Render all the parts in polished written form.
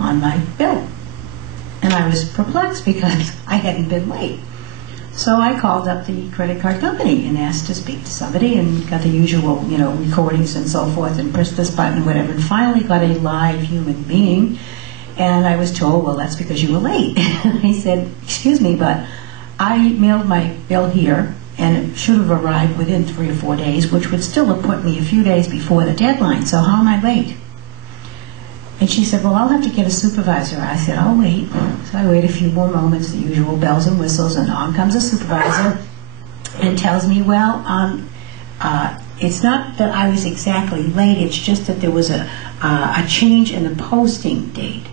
on my bill. And I was perplexed because I hadn't been late. So I called up the credit card company and asked to speak to somebody, and got the usual, recordings and so forth, and pressed this button and whatever, and finally got a live human being. And I was told, well, that's because you were late. I said, excuse me, but I mailed my bill here, and it should have arrived within 3 or 4 days, which would still have put me a few days before the deadline, so how am I late? And she said, well, I'll have to get a supervisor. I said, I'll wait. So I wait a few more moments, the usual bells and whistles, and on comes a supervisor and tells me, well, it's not that I was exactly late, it's just that there was a change in the posting date.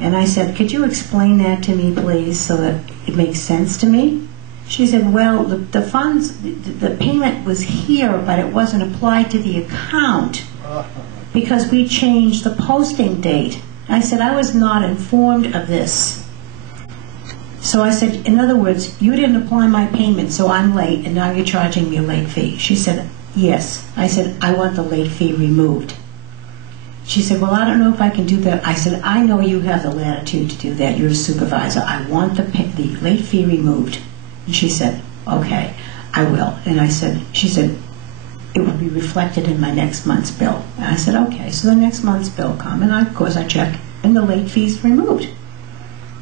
And I said, could you explain that to me, please, so that it makes sense to me? She said, well, the funds, the payment was here, but it wasn't applied to the account because we changed the posting date. I said, I was not informed of this. So I said, in other words, you didn't apply my payment, so I'm late, and now you're charging me a late fee. She said, yes. I said, I want the late fee removed. She said, well, I don't know if I can do that. I said, I know you have the latitude to do that. You're a supervisor. I want the late fee removed. And she said, okay, I will. And she said, it will be reflected in my next month's bill. And I said, okay. So the next month's bill come, and of course I check, and the late fee's removed.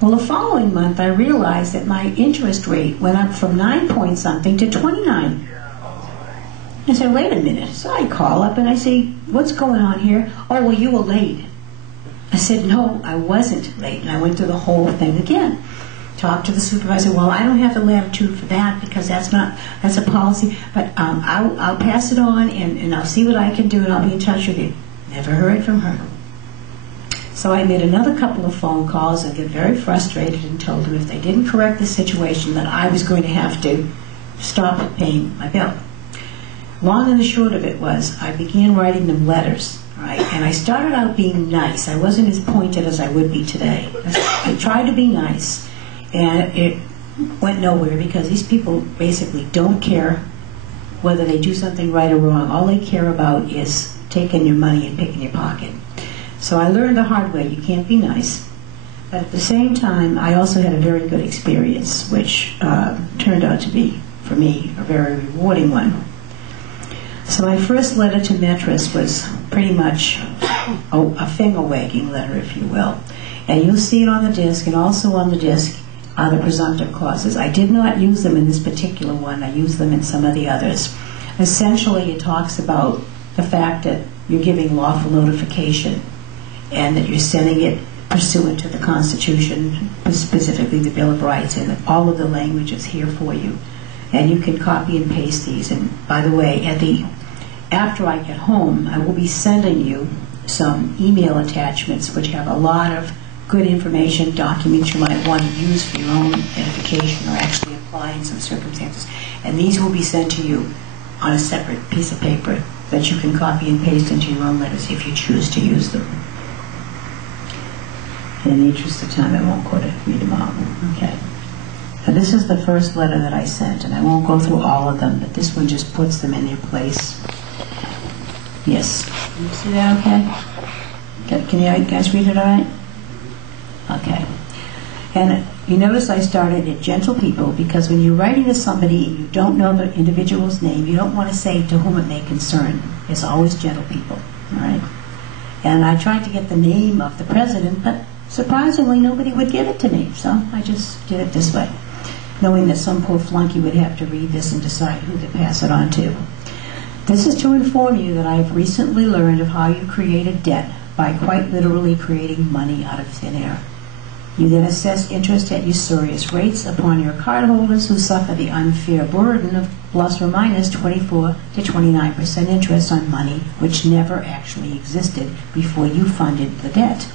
Well, the following month I realized that my interest rate went up from 9 point something to 29. I said, wait a minute. So I call up and I say, what's going on here? Oh, well, you were late. I said, no, I wasn't late. And I went through the whole thing again. Talked to the supervisor. Well, I don't have the latitude for that because that's a policy, but I'll pass it on, and I'll see what I can do, and I'll be in touch with you. Never heard from her. So I made another couple of phone calls and got very frustrated and told them if they didn't correct the situation that I was going to have to stop paying my bill. Long and the short of it was I began writing them letters, right? And I started out being nice. I wasn't as pointed as I would be today. I tried to be nice. And it went nowhere because these people basically don't care whether they do something right or wrong. All they care about is taking your money and picking your pocket. So I learned the hard way, you can't be nice. But at the same time, I also had a very good experience, which turned out to be, for me, a very rewarding one. So my first letter to Metris was pretty much a finger-wagging letter, if you will. And you'll see it on the disc, and also on the disc are the presumptive clauses. I did not use them in this particular one. I used them in some of the others. Essentially, it talks about the fact that you're giving lawful notification and that you're sending it pursuant to the Constitution, specifically the Bill of Rights, and that all of the language is here for you. And you can copy and paste these. And by the way, after I get home, I will be sending you some email attachments which have a lot of good information, documents you might want to use for your own edification or actually apply in some circumstances. And these will be sent to you on a separate piece of paper that you can copy and paste into your own letters if you choose to use them. In the interest of time, I won't read them all. Okay. Now this is the first letter that I sent, and I won't go through all of them, but this one just puts them in their place. Yes. Can you see that okay? Can you guys read it all right? Okay. And you notice I started at gentle people because when you're writing to somebody and you don't know the individual's name, you don't want to say to whom it may concern. It's always gentle people, all right? And I tried to get the name of the president, but surprisingly nobody would give it to me, so I just did it this way, knowing that some poor flunky would have to read this and decide who to pass it on to. This is to inform you that I have recently learned of how you create a debt by quite literally creating money out of thin air. You then assess interest at usurious rates upon your cardholders who suffer the unfair burden of plus or minus 24 to 29% interest on money which never actually existed before you funded the debt.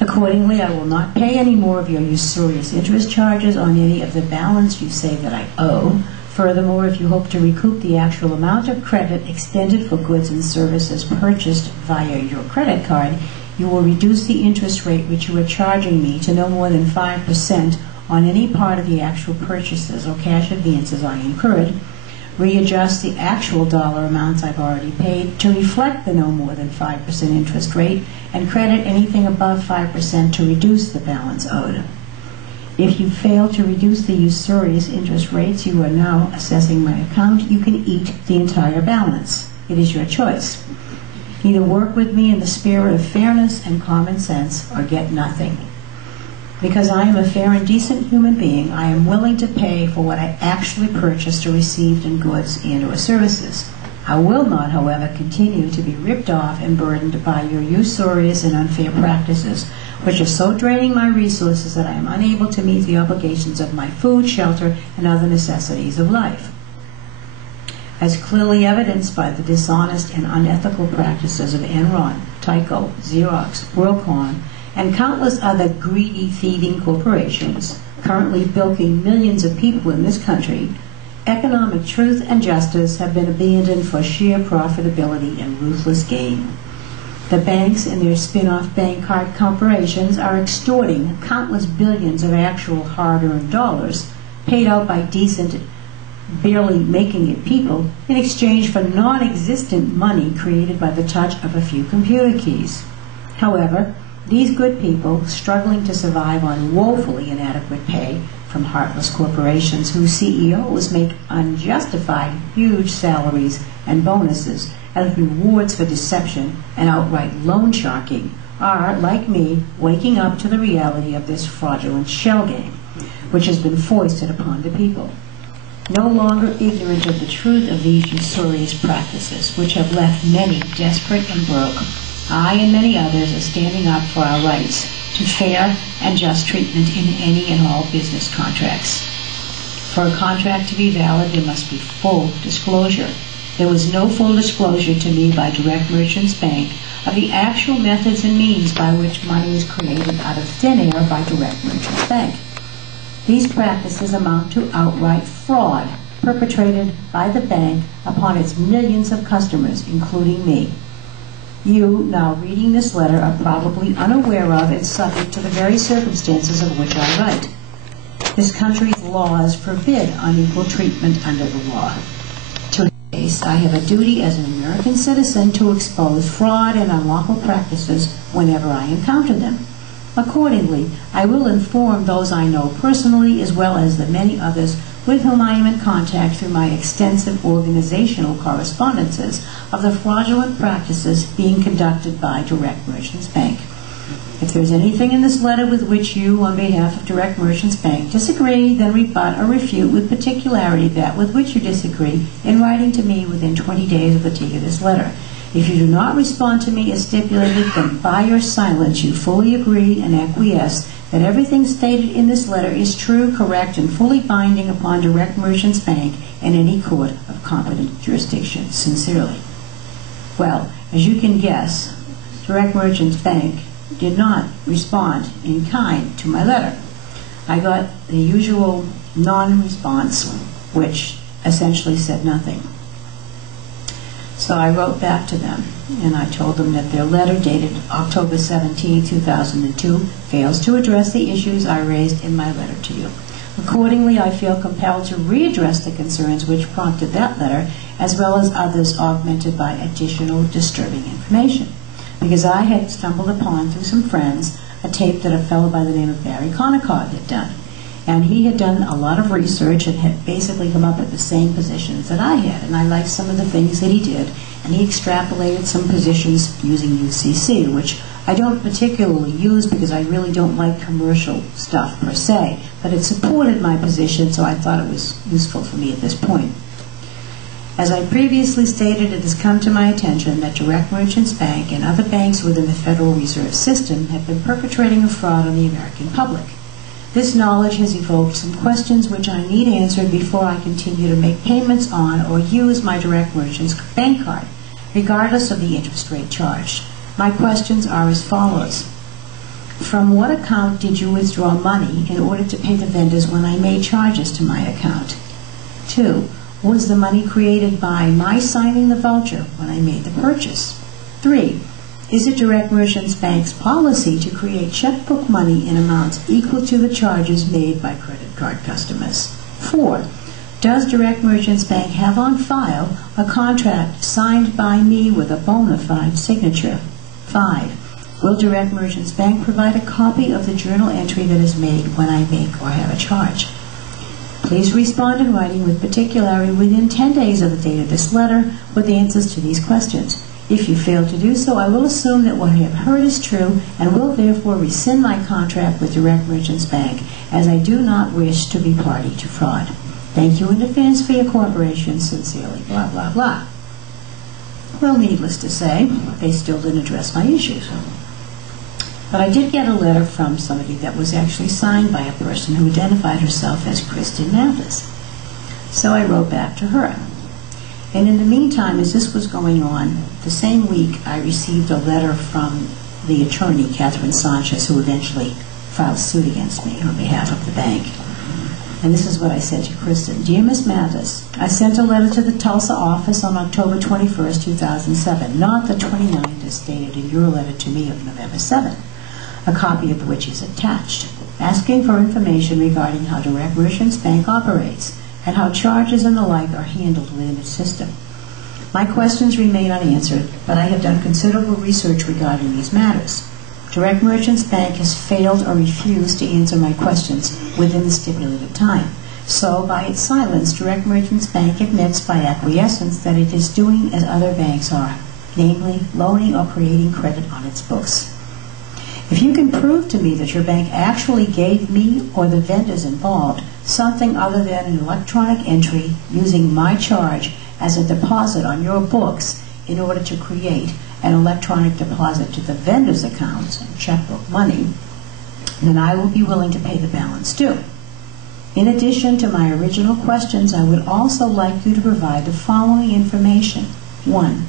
Accordingly, I will not pay any more of your usurious interest charges on any of the balance you say that I owe. Furthermore, if you hope to recoup the actual amount of credit extended for goods and services purchased via your credit card, you will reduce the interest rate which you are charging me to no more than 5% on any part of the actual purchases or cash advances I incurred, readjust the actual dollar amounts I've already paid to reflect the no more than 5% interest rate, and credit anything above 5% to reduce the balance owed. If you fail to reduce the usurious interest rates you are now assessing my account, you can eat the entire balance. It is your choice. Either work with me in the spirit of fairness and common sense, or get nothing. Because I am a fair and decent human being, I am willing to pay for what I actually purchased or received in goods and/or services. I will not, however, continue to be ripped off and burdened by your usurious and unfair practices, which are so draining my resources that I am unable to meet the obligations of my food, shelter, and other necessities of life. As clearly evidenced by the dishonest and unethical practices of Enron, Tyco, Xerox, WorldCom, and countless other greedy, thieving corporations currently bilking millions of people in this country, economic truth and justice have been abandoned for sheer profitability and ruthless gain. The banks and their spin-off bank card corporations are extorting countless billions of actual hard-earned dollars paid out by decent, barely making it people in exchange for non-existent money created by the touch of a few computer keys. However, these good people, struggling to survive on woefully inadequate pay from heartless corporations whose CEOs make unjustified huge salaries and bonuses as rewards for deception and outright loan sharking, are, like me, waking up to the reality of this fraudulent shell game, which has been foisted upon the people. No longer ignorant of the truth of these usurious practices, which have left many desperate and broke, I and many others are standing up for our rights to fair and just treatment in any and all business contracts. For a contract to be valid, there must be full disclosure. There was no full disclosure to me by Direct Merchants Bank of the actual methods and means by which money is created out of thin air by Direct Merchants Bank. These practices amount to outright fraud perpetrated by the bank upon its millions of customers, including me. You, now reading this letter, are probably unaware of and subject to the very circumstances of which I write. This country's laws forbid unequal treatment under the law. To this case, I have a duty as an American citizen to expose fraud and unlawful practices whenever I encounter them. Accordingly, I will inform those I know personally, as well as the many others with whom I am in contact through my extensive organizational correspondences, of the fraudulent practices being conducted by Direct Merchants Bank. If there is anything in this letter with which you, on behalf of Direct Merchants Bank, disagree, then rebut or refute with particularity that with which you disagree in writing to me within 20 days of the date of this letter. If you do not respond to me as stipulated, then by your silence you fully agree and acquiesce that everything stated in this letter is true, correct, and fully binding upon Direct Merchants Bank and any court of competent jurisdiction. Sincerely. Well, as you can guess, Direct Merchants Bank did not respond in kind to my letter. I got the usual non-response, which essentially said nothing. So I wrote back to them, and I told them that their letter dated October 17, 2002 fails to address the issues I raised in my letter to you. Accordingly, I feel compelled to readdress the concerns which prompted that letter, as well as others augmented by additional disturbing information. Because I had stumbled upon, through some friends, a tape that a fellow by the name of Barry Connicott had done. And he had done a lot of research and had basically come up with the same positions that I had. And I liked some of the things that he did. And he extrapolated some positions using UCC, which I don't particularly use because I really don't like commercial stuff per se. But it supported my position, so I thought it was useful for me at this point. As I previously stated, it has come to my attention that Direct Merchants Bank and other banks within the Federal Reserve System have been perpetrating a fraud on the American public. This knowledge has evoked some questions which I need answered before I continue to make payments on or use my Direct Merchants Bank card, regardless of the interest rate charged. My questions are as follows. From what account did you withdraw money in order to pay the vendors when I made charges to my account? 2. Was the money created by my signing the voucher when I made the purchase? 3. Is it Direct Merchants Bank's policy to create checkbook money in amounts equal to the charges made by credit card customers? 4. Does Direct Merchants Bank have on file a contract signed by me with a bona fide signature? 5. Will Direct Merchants Bank provide a copy of the journal entry that is made when I make or have a charge? Please respond in writing with particularity within 10 days of the date of this letter with answers to these questions. If you fail to do so, I will assume that what I have heard is true and will therefore rescind my contract with Direct Merchants Bank, as I do not wish to be party to fraud. Thank you in advance for your cooperation. Sincerely, blah, blah, blah. Well, needless to say, they still didn't address my issues. But I did get a letter from somebody that was actually signed by a person who identified herself as Kristen Mathis. So I wrote back to her. And in the meantime, as this was going on, the same week I received a letter from the attorney, Catherine Sanchez, who eventually filed suit against me on behalf of the bank. And this is what I said to Kristen. Dear Ms. Mathis, I sent a letter to the Tulsa office on October 21st, 2007, not the 29th as stated in your letter to me of November 7th, a copy of which is attached, asking for information regarding how Direct Merchants Bank operates and how charges and the like are handled within its system. My questions remain unanswered, but I have done considerable research regarding these matters. Direct Merchants Bank has failed or refused to answer my questions within the stipulated time. So, by its silence, Direct Merchants Bank admits by acquiescence that it is doing as other banks are, namely loaning or creating credit on its books. If you can prove to me that your bank actually gave me or the vendors involved something other than an electronic entry using my charge as a deposit on your books in order to create an electronic deposit to the vendor's accounts, checkbook money, then I will be willing to pay the balance due. In addition to my original questions, I would also like you to provide the following information. 1.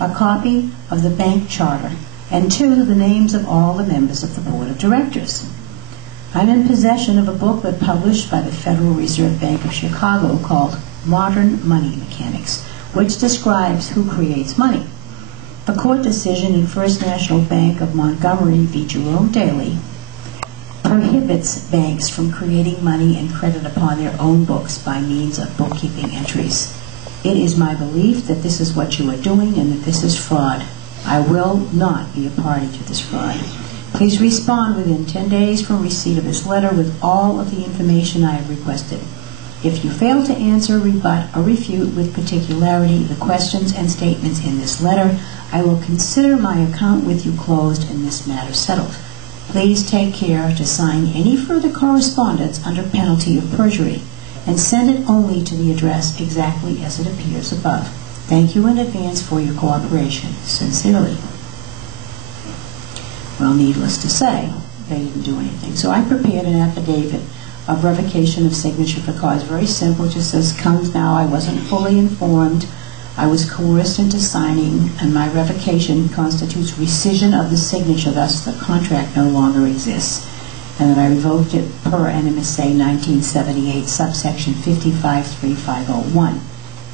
A copy of the bank charter, and 2, the names of all the members of the Board of Directors. I'm in possession of a booklet published by the Federal Reserve Bank of Chicago called Modern Money Mechanics, which describes who creates money. The court decision in First National Bank of Montgomery v. Jerome Daly prohibits banks from creating money and credit upon their own books by means of bookkeeping entries. It is my belief that this is what you are doing and that this is fraud. I will not be a party to this fraud. Please respond within 10 days from receipt of this letter with all of the information I have requested. If you fail to answer, rebut, or refute with particularity the questions and statements in this letter, I will consider my account with you closed and this matter settled. Please take care to sign any further correspondence under penalty of perjury and send it only to the address exactly as it appears above. Thank you in advance for your cooperation. Sincerely. Well, needless to say, they didn't do anything. So I prepared an affidavit of revocation of signature for cause. Very simple. It just says, comes now, I wasn't fully informed. I was coerced into signing, and my revocation constitutes rescission of the signature, thus the contract no longer exists. And that I revoked it per NMSA 1978, subsection 553501.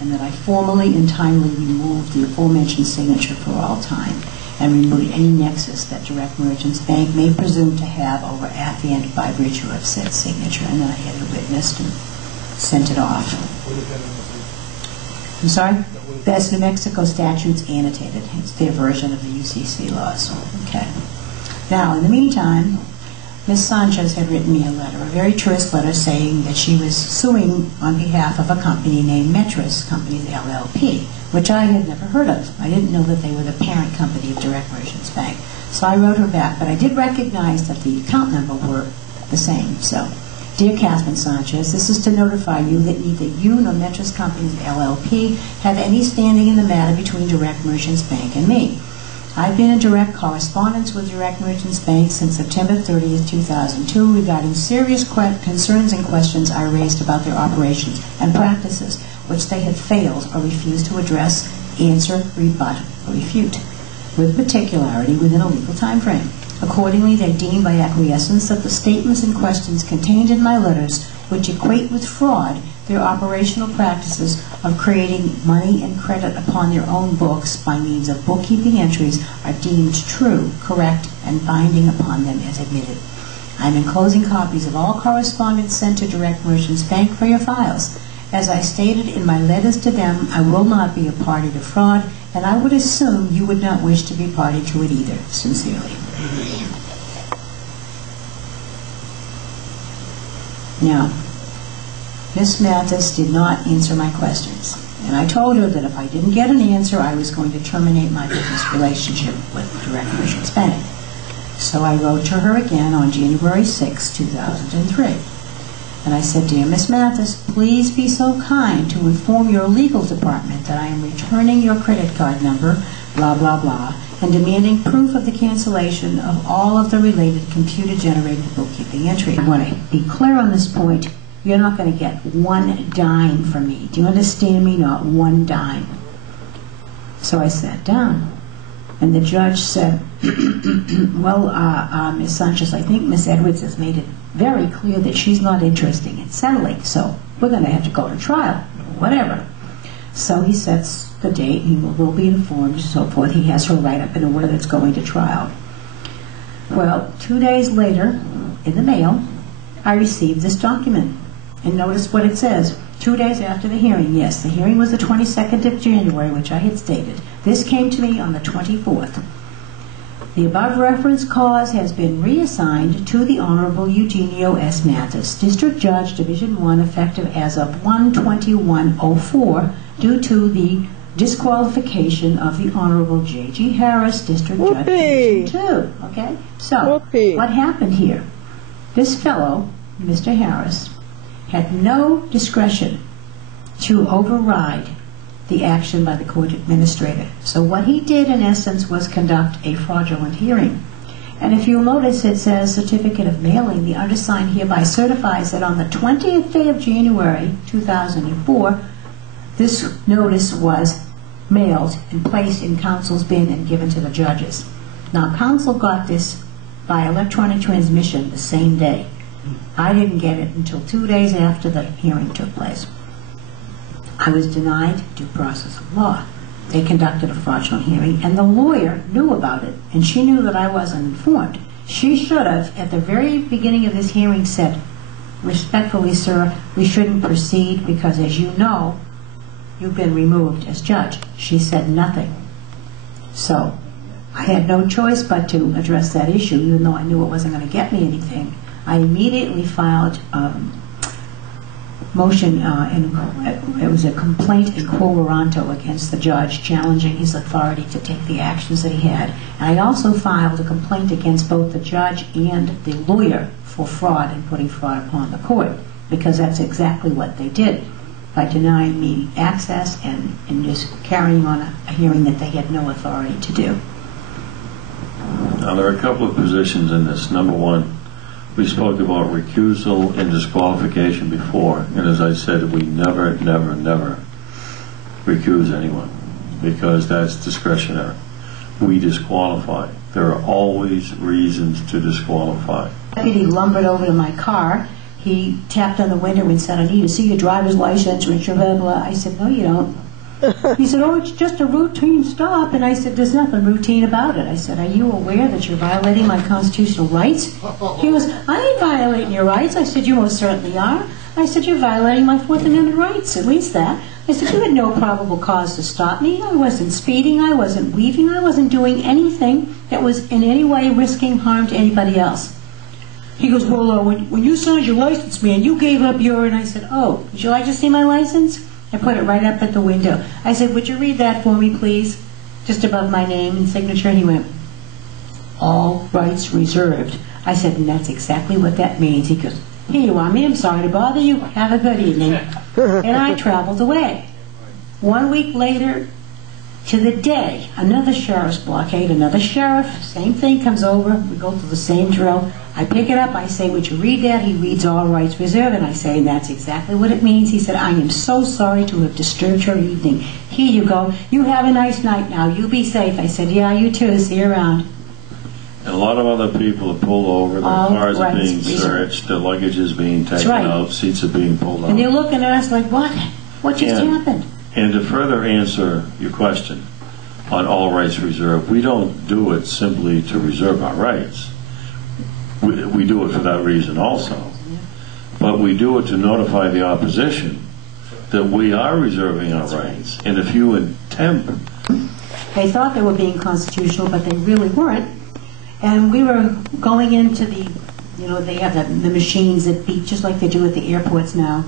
And that I formally and timely removed the aforementioned signature for all time and removed any nexus that Direct Merchants Bank may presume to have over Affiant by virtue of said signature. And then I had it witnessed and sent it off. I'm sorry? That's New Mexico statutes annotated. It's their version of the UCC laws. Okay. Now, in the meantime, Ms. Sanchez had written me a letter, a very terse letter, saying that she was suing on behalf of a company named Metris Companies LLP, which I had never heard of. I didn't know that they were the parent company of Direct Merchants Bank. So I wrote her back, but I did recognize that the account number were the same. So, Dear Catherine Sanchez, this is to notify you that neither you nor Metris Companies LLP have any standing in the matter between Direct Merchants Bank and me. I've been in direct correspondence with Direct Merchants Bank since September 30th, 2002 regarding serious concerns and questions I raised about their operations and practices, which they have failed or refused to address, answer, rebut, or refute, with particularity within a legal time frame. Accordingly, they deem by acquiescence that the statements and questions contained in my letters, which equate with fraud, their operational practices of creating money and credit upon their own books by means of bookkeeping entries, are deemed true, correct, and binding upon them as admitted. I am enclosing copies of all correspondence sent to Direct Merchants Bank for your files, As I stated in my letters to them, I will not be a party to fraud, and I would assume you would not wish to be party to it either. Sincerely. Now, Miss Mathis did not answer my questions, and I told her that if I didn't get an answer, I was going to terminate my business relationship with Direct Missions Bank. So I wrote to her again on January 6, 2003. And I said, "Dear Miss Mathis, please be so kind to inform your legal department that I am returning your credit card number, blah, blah, blah, and demanding proof of the cancellation of all of the related computer-generated bookkeeping entry. I want to be clear on this point. You're not going to get one dime from me. Do you understand me? Not one dime." So I sat down, and the judge said, "Well, Ms. Sanchez, I think Ms. Edwards has made it very clear that she's not interested in settling, so we're going to have to go to trial, whatever." So he sets the date, he will be informed, so forth. He has her write up in a order that's going to trial. Well, 2 days later, in the mail, I received this document. And notice what it says. 2 days after the hearing. Yes, the hearing was the 22nd of January, which I had stated. This came to me on the 24th. The above reference cause has been reassigned to the Honorable Eugenio S. Mathis, District Judge, Division 1, effective as of 1/21/04, due to the disqualification of the Honorable J.G. Harris, District Judge, Division 2. Okay? So, what happened here? This fellow, Mr. Harris, had no discretion to override the action by the court administrator. So what he did, in essence, was conduct a fraudulent hearing. And if you'll notice, it says certificate of mailing. The undersigned hereby certifies that on the 20th day of January 2004, this notice was mailed and placed in counsel's bin and given to the judges. Now, counsel got this by electronic transmission the same day. I didn't get it until 2 days after the hearing took place. I was denied due process of law. They conducted a fraudulent hearing, and the lawyer knew about it, and she knew that I wasn't informed. She should have, at the very beginning of this hearing, said, "Respectfully, sir, we shouldn't proceed because, as you know, you've been removed as judge." She said nothing. So I had no choice but to address that issue, even though I knew it wasn't going to get me anything. I immediately filed motion, it was a complaint in quo warranto against the judge, challenging his authority to take the actions that he had. And I also filed a complaint against both the judge and the lawyer for fraud and putting fraud upon the court, because that's exactly what they did by denying me access and just carrying on a hearing that they had no authority to do. Now, there are a couple of positions in this. Number one, we spoke about recusal and disqualification before, and as I said, we never, never, never recuse anyone, because that's discretionary. We disqualify. There are always reasons to disqualify. He lumbered over to my car. He tapped on the window and said, "I need to see your driver's license," blah, blah, blah. I said, "No, you don't." He said, "Oh, it's just a routine stop." And I said, "There's nothing routine about it." I said, "Are you aware that you're violating my constitutional rights?" He goes, "I ain't violating your rights." I said, "You most certainly are." I said, "You're violating my Fourth Amendment rights, at least that." I said, "You had no probable cause to stop me. I wasn't speeding. I wasn't weaving. I wasn't doing anything that was in any way risking harm to anybody else." He goes, "Well, when you signed your license, man, you gave up your..." And I said, "Oh, would you like to see my license?" I put it right up at the window. I said, "Would you read that for me, please? Just above my name and signature." And he went, "All rights reserved." I said, "And that's exactly what that means." He goes, "Here you are, ma'am. Sorry to bother you. Have a good evening." And I traveled away. 1 week later, to the day, another sheriff's blockade, another sheriff, same thing, comes over. We go through the same drill. I pick it up. I say, "Would you read that?" He reads "all rights reserved." And I say, "And that's exactly what it means." He said, "I am so sorry to have disturbed your evening. Here you go. You have a nice night now. You be safe." I said, "Yeah, you too. See you around." And a lot of other people are pulled over, their cars are being searched, their luggage is being taken out, seats are being pulled out. And they're looking at us like, what? What just happened? And to further answer your question on all rights reserved, we don't do it simply to reserve our rights. We do it for that reason also. But we do it to notify the opposition that we are reserving our rights. And if you attempt... They thought they were being constitutional, but they really weren't. And we were going into the, they have the machines that beep just like they do at the airports now.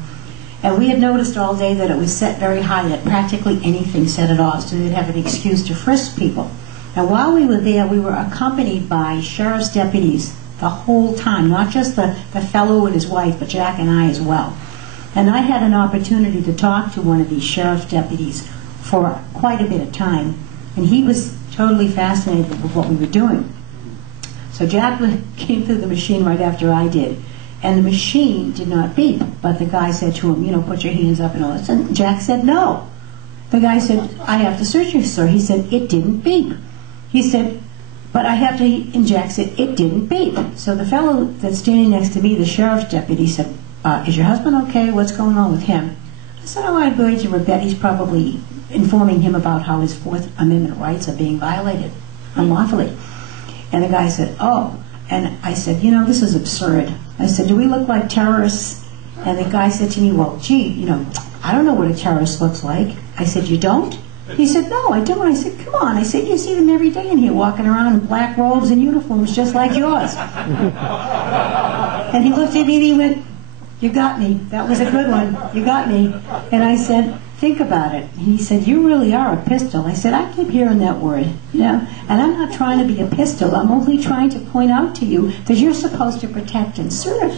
And we had noticed all day that it was set very high, that practically anything set it off, so they'd have an excuse to frisk people. And while we were there, we were accompanied by sheriff's deputies the whole time, not just the fellow and his wife, but Jack and I as well. And I had an opportunity to talk to one of these sheriff's deputies for quite a bit of time, and he was totally fascinated with what we were doing. So Jack came through the machine right after I did, and the machine did not beep, but the guy said to him, put your hands up and all this, and Jack said no. The guy said, I have to search you, sir. He said, it didn't beep. He said, but I have to, and Jack said, it didn't beep. So the fellow that's standing next to me, the sheriff's deputy, said, is your husband okay? What's going on with him? I said, I believe you bet he's probably informing him about how his Fourth Amendment rights are being violated unlawfully. And the guy said, oh. And I said, this is absurd. I said, do we look like terrorists? And the guy said to me, well, gee, I don't know what a terrorist looks like. I said, you don't? He said, no, I don't. I said, come on. I said, you see them every day in here walking around in black robes and uniforms just like yours. And he looked at me and he went, you got me. That was a good one. You got me. And I said, think about it. And he said, you really are a pistol. I said, I keep hearing that word, and I'm not trying to be a pistol. I'm only trying to point out to you that you're supposed to protect and serve.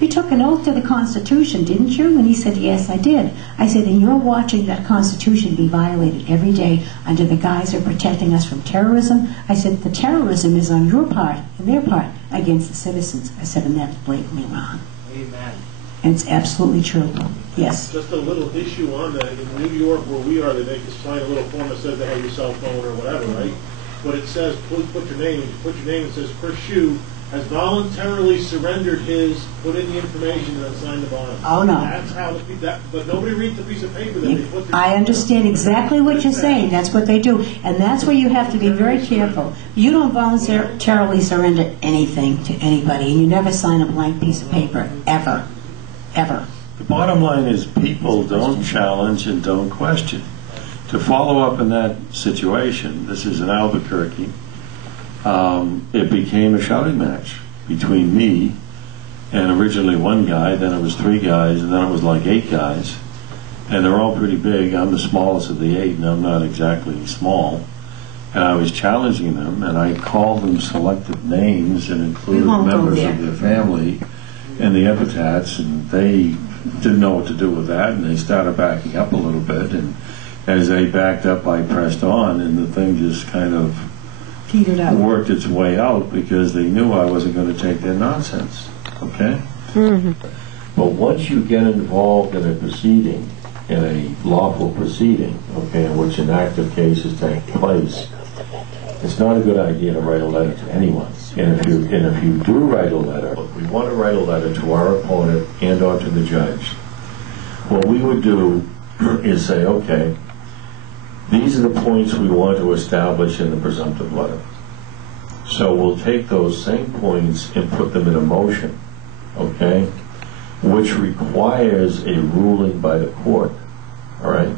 You took an oath to the Constitution, didn't you? And he said, yes, I did. I said, and you're watching that Constitution be violated every day under the guise of protecting us from terrorism. I said, the terrorism is on your part and their part against the citizens. I said, and that's blatantly wrong. Amen. And it's absolutely true. Yes. Just a little issue on that. In New York, where we are, they make us sign a little form that says they have your cell phone or whatever, right? But it says, please put your name. You put your name, it says, Chris Shue has voluntarily surrendered his, put in the information, and then sign the bond. Oh, no. That's how, but nobody reads the piece of paper that they put their... I understand exactly what you're saying. That's what they do. And that's where you have to be very careful. You don't voluntarily surrender anything to anybody, and you never sign a blank piece of paper, ever. Ever. The bottom line is people don't challenge and don't question. To follow up in that situation, this is in Albuquerque, it became a shouting match between me and originally one guy, then it was 3 guys, and then it was like 8 guys. And they're all pretty big. I'm the smallest of the 8, and I'm not exactly small. And I was challenging them, and I called them selected names and included members of their family and the epithets, and they didn't know what to do with that, and they started backing up a little bit, and as they backed up, I pressed on, and the thing just kind of petered out, worked its way out, because they knew I wasn't going to take their nonsense, okay? Mm-hmm. But once you get involved in a proceeding, in a lawful proceeding, okay, in which an active case is taking place, it's not a good idea to write a letter to anyone. And if you do write a letter, we want to write a letter to our opponent and or to the judge. What we would do is say, okay, these are the points we want to establish in the presumptive letter. So we'll take those same points and put them in a motion, okay, which requires a ruling by the court, all right?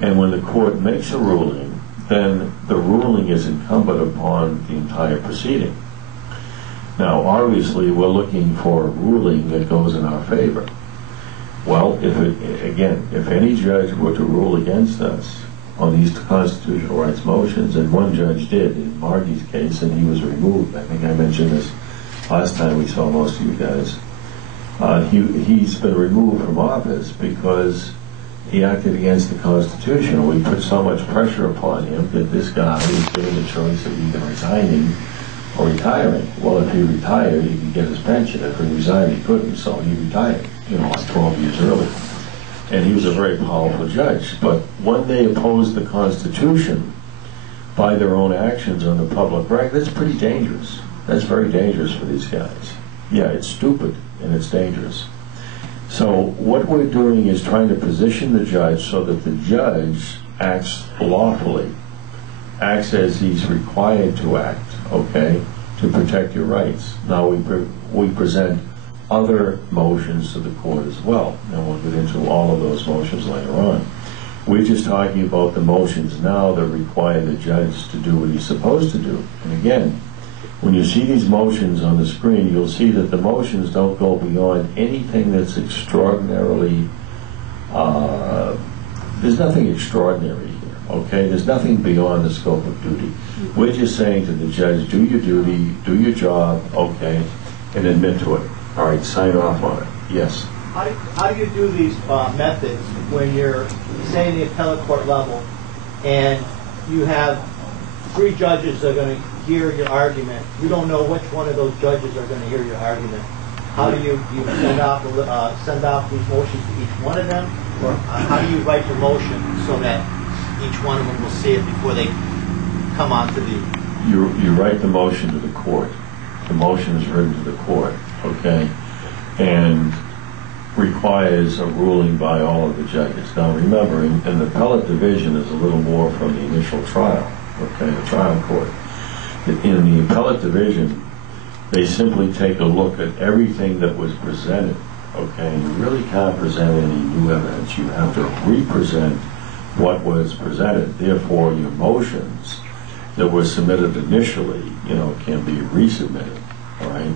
And when the court makes a ruling, then the ruling is incumbent upon the entire proceeding. Now, obviously, we're looking for a ruling that goes in our favor. Well, if any judge were to rule against us on these constitutional rights motions, and one judge did in MArgy's case, and he was removed. I think I mentioned this last time we saw most of you guys. He's been removed from office because he acted against the Constitution. We put so much pressure upon him that this guy was given the choice of either resigning or retiring. Well, if he retired, he could get his pension. If he resigned, he couldn't, so he retired, like 12 years early. And he was a very powerful judge. But when they oppose the Constitution by their own actions on the public record, that's pretty dangerous. That's very dangerous for these guys. Yeah, it's stupid and it's dangerous. So what we're doing is trying to position the judge so that the judge acts lawfully, acts as he's required to act, okay, to protect your rights. Now we present other motions to the court as well, and we'll get into all of those motions later on. We're just talking about the motions now that require the judge to do what he's supposed to do. And again, when you see these motions on the screen, you'll see that the motions don't go beyond anything that's extraordinarily, there's nothing extraordinary here, okay? There's nothing beyond the scope of duty. We're just saying to the judge, do your duty, do your job, okay, and admit to it. All right, sign off on it. Yes? How do you do these methods when you're, say, in the appellate court level, and you have 3 judges that are going to hear your argument? You don't know which one of those judges are going to hear your argument. How do you send off these motions to each one of them, or how do you write your motion so that each one of them will see it before they come onto the? You write the motion to the court. The motion is written to the court, okay, and requires a ruling by all of the judges. Now remember, in the appellate division is a little more from the initial trial, okay, the trial court. In the appellate division, they simply take a look at everything that was presented, okay, and you really can't present any new evidence. You have to represent what was presented. Therefore, your motions that were submitted initially, can be resubmitted, all right?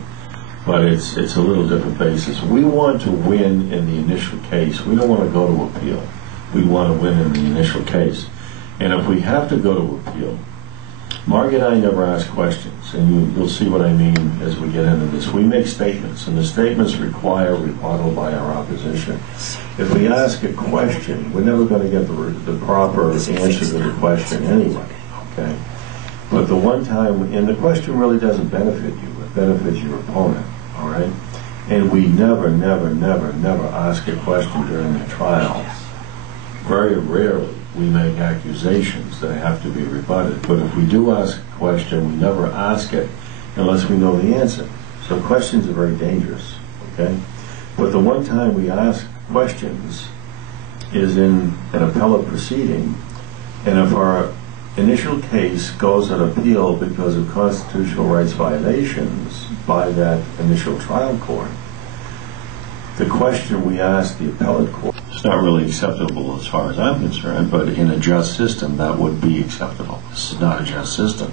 But it's a little different basis. We want to win in the initial case. We don't want to go to appeal. We want to win in the initial case. And if we have to go to appeal, Margie and I never ask questions, and you'll see what I mean as we get into this. We make statements, and the statements require rebuttal by our opposition. If we ask a question, we're never going to get the proper answer to the question anyway, okay? But the one time, and the question really doesn't benefit you, it benefits your opponent, all right? And we never ask a question during the trial. Very rarely we make accusations that have to be rebutted. But if we do ask a question, we never ask it unless we know the answer. So questions are very dangerous, okay? But the one time we ask questions is in an appellate proceeding, and if our initial case goes on appeal because of constitutional rights violations by that initial trial court, the question we ask the appellate court is not really acceptable as far as I'm concerned, but in a just system that would be acceptable. This is not a just system.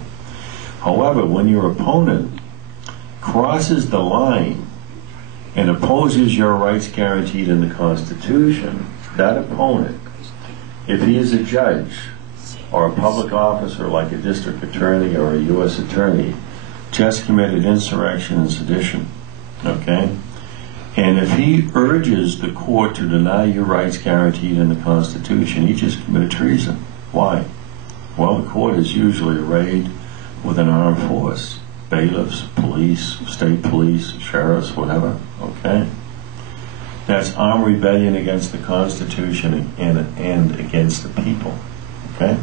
However, when your opponent crosses the line and opposes your rights guaranteed in the Constitution, that opponent, if he is a judge or a public officer like a district attorney or a U.S. attorney, just committed insurrection and sedition, okay? And if he urges the court to deny your rights guaranteed in the Constitution, he just committed treason. Why? Well, the court is usually arrayed with an armed force, bailiffs, police, state police, sheriffs, whatever, okay? That's armed rebellion against the Constitution and against the people, okay?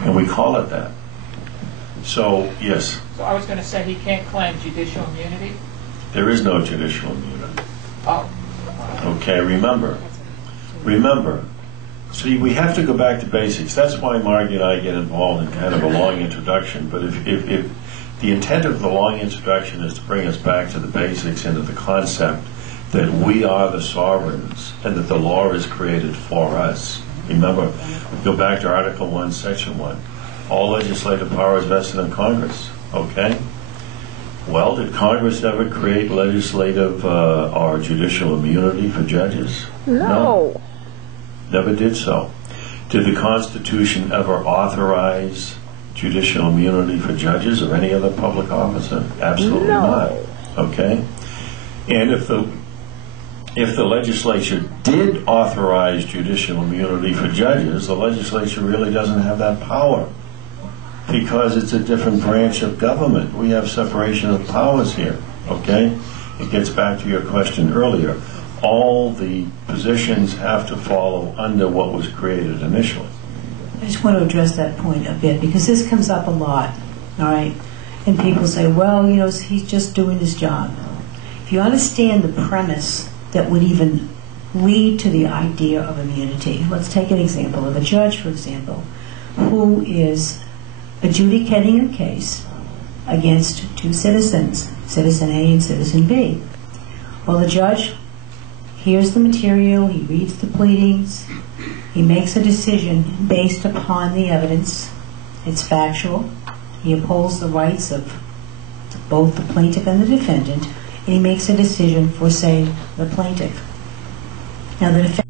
And we call it that. So, yes? So I was going to say he can't claim judicial immunity? There is no judicial immunity. Oh. Okay, remember. See, we have to go back to basics. That's why Margie and I get involved in kind of a long introduction. But if the intent of the long introduction is to bring us back to the basics and to the concept that we are the sovereigns and that the law is created for us. Remember, go back to Article 1, Section 1. All legislative power is vested in Congress, okay? Well, did Congress ever create legislative or judicial immunity for judges? No. Never did so. Did the Constitution ever authorize judicial immunity for judges or any other public officer? Absolutely not. Okay? And if the legislature did authorize judicial immunity for judges, the legislature really doesn't have that power because it's a different branch of government. We have separation of powers here, okay? It gets back to your question earlier. All the positions have to follow under what was created initially. I just want to address that point a bit because this comes up a lot, all right? And people say, well, he's just doing his job. If you understand the premise that would even lead to the idea of immunity, let's take an example of a judge, for example, who is adjudicating a case against two citizens, Citizen A and Citizen B. Well, the judge hears the material, he reads the pleadings, he makes a decision based upon the evidence. It's factual. He upholds the rights of both the plaintiff and the defendant, and he makes a decision for, say, the plaintiff. Now, the defendant